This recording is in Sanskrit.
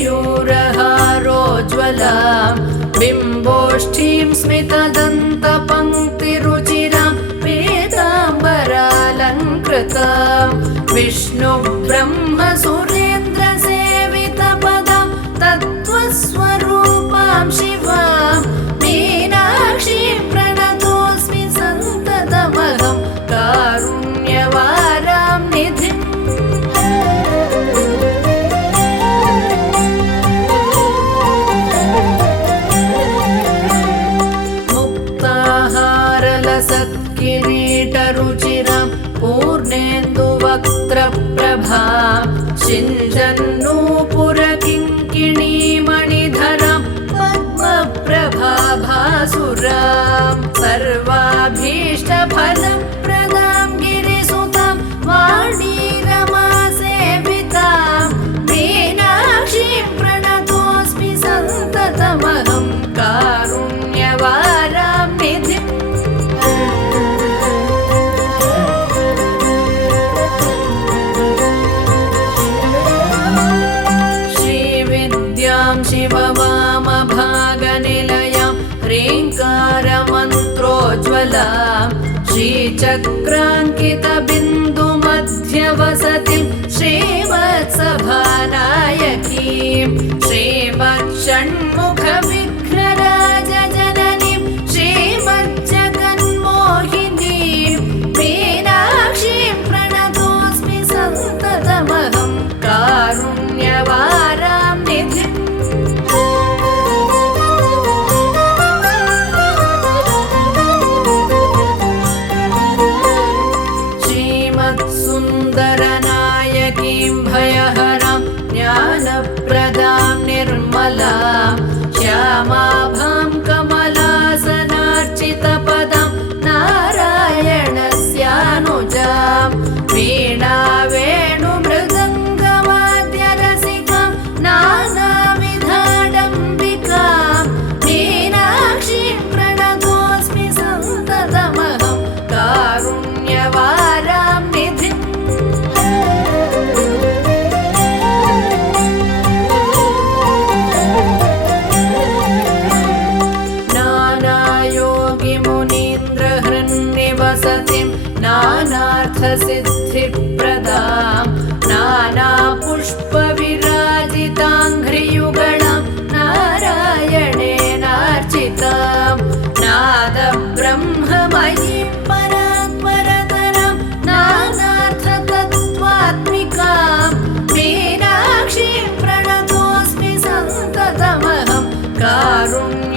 केयूरहारोज्ज्वलां बिम्बोष्ठीं स्मितदन्तपङ्क्तिरुचिरां पीताम्बरालङ्कृतां विष्णुब्रह्मसुरेन्द्रसेवितपदां तत्त्वस्वरूपां शिवां मीनाक्षीं प्रणतोऽस्मि सन्ततमहं कारुण्यवारां निधिम् सत्किरीटरुचिरां पूर्णेन्दुवक्त्रप्रभां सिञ्चन्नूपुरकिङ्किणीमणिधरां पद्मप्रभाभासुरां सर्वाभीष्टफलप्रदां गिरिसुतां वाणीरमासेवितां मीनाक्षीं प्रणतोऽस्मि सन्ततमहं कारुण्यवारां निधिम् शिववामभागनिलयां ह्रीङ्कारमन्त्रोज्ज्वलां श्रीचक्राङ्कितबिन्दुमध्यवसतिं श्रीवत्सभानायकीं श्रीमत्षण्मुखविघ्नराजजननीं श्रीमज्जगन्मोहिनीं मीनाक्षीं प्रणतोऽस्मि सन्ततमहं कारुण्यवारां निधिम् सुन्दरनायकीं भयहरां ज्ञानप्रदां निर्मलां श्यामाभां कमलासनार्चितपदां नारायणस्यानुजां वीणावेणुमृदङ्गवाद्यरसिकां नानाविधाडम्बिकां मीनाक्षीं प्रणतोऽस्मि सन्ततमहं कारुण्यवारां निधिम् नानायोगिमुनीन्द्रहृन्निवसतिं नानार्थसिद्धिप्रदां नानापुष्पविराजिताङ्घ्रियुगणां नारायणेनार्चितां नादब्रह्ममयीं परात्परतरां नानार्थतत्त्वात्मिकां मीनाक्षीं प्रणतोऽस्मि सन्ततमहं कारुण्य